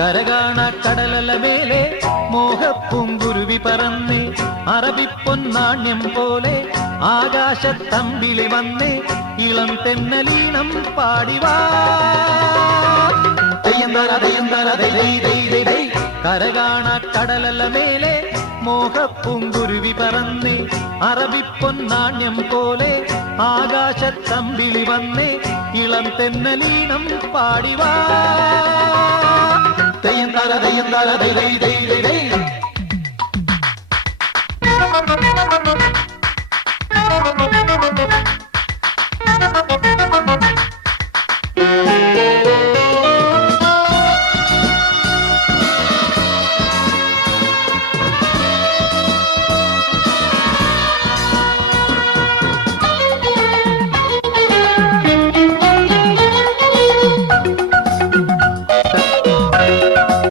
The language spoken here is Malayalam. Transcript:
കരകാണ കടലല മേലെ മോഹപ്പൂങ്കുരുവി പറന്ന് അറബിപ്പൊന്നാണ്യം പോലെ ആകാശത്തമ്പിളി വന്ന് ഇളം തെന്നലീണം പാടിവാ. കരകാണ കടലല മേലെ മോഹപ്പൂങ്കുരുവി പറന്ന് അറബിപ്പൊന്നാണ്യം പോലെ ആകാശത്തമ്പിളി വന്ന് ഇളം തെന്നലീണം പാടിവാ. തെയ്യം തര തെയ്യം തര ദൈ ദൈ ദൈ ദൈ